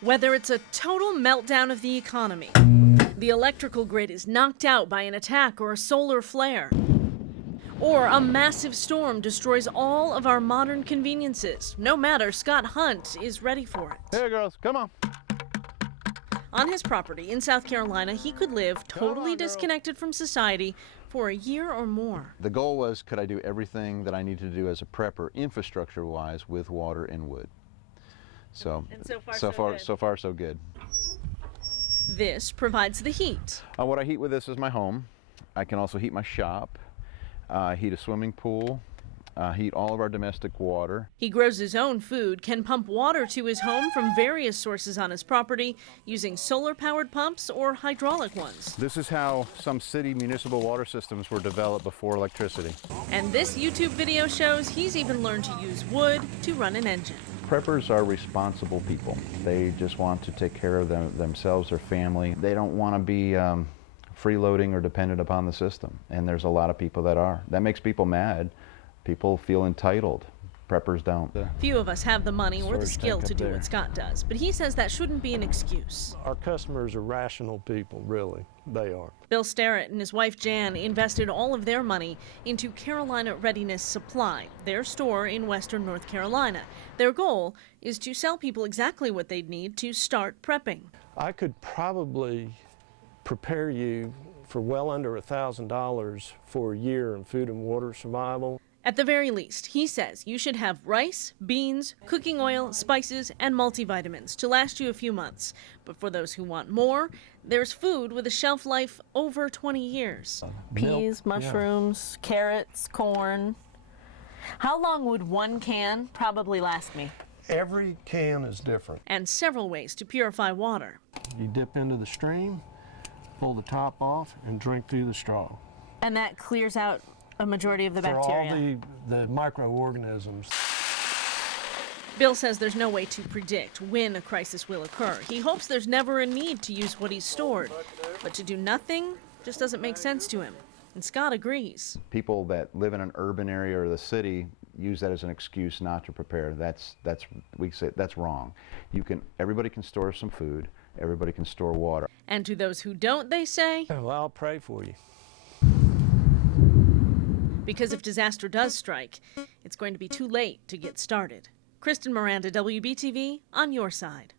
Whether it's a total meltdown of the economy, the electrical grid is knocked out by an attack or a solar flare, or a massive storm destroys all of our modern conveniences, no matter, Scott Hunt is ready for it. Hey girls, come on. On his property in South Carolina, he could live totally disconnected from society for a year or more. The goal was, could I do everything that I need to do as a prepper, infrastructure-wise, with water and wood? So far, so good. This provides the heat. What I heat with this is my home. I can also heat my shop, heat a swimming pool, heat all of our domestic water. He grows his own food, can pump water to his home from various sources on his property using solar-powered pumps or hydraulic ones. This is how some city municipal water systems were developed before electricity. And this YouTube video shows he's even learned to use wood to run an engine. Preppers are responsible people. They just want to take care of themselves, their family. They don't want to be freeloading or dependent upon the system. And there's a lot of people that are. That makes people mad. People feel entitled. Preppers don't. Few of us have the money or the skill to do what Scott does, but he says that shouldn't be an excuse. Our customers are rational people, really. They are. Bill Starrett and his wife Jan invested all of their money into Carolina Readiness Supply, their store in western North Carolina. Their goal is to sell people exactly what they'd need to start prepping. I could probably prepare you for well under $1,000 for a year in food and water survival. At the very least, he says you should have rice, beans, cooking oil, spices, and multivitamins to last you a few months. But for those who want more, there's food with a shelf life over 20 years. Peas, mushrooms, carrots, corn. How long would one can probably last me? Every can is different. And several ways to purify water. You dip into the stream, pull the top off, and drink through the straw. And that clears out a majority of the bacteria. For all the microorganisms. Bill says there's no way to predict when a crisis will occur. He hopes there's never a need to use what he's stored. But to do nothing just doesn't make sense to him. And Scott agrees. People that live in an urban area or the city use that as an excuse not to prepare. We say that's wrong. Everybody can store some food. Everybody can store water. And to those who don't, they say, Well, I'll pray for you. Because if disaster does strike, it's going to be too late to get started. Kristen Miranda, WBTV, on your side.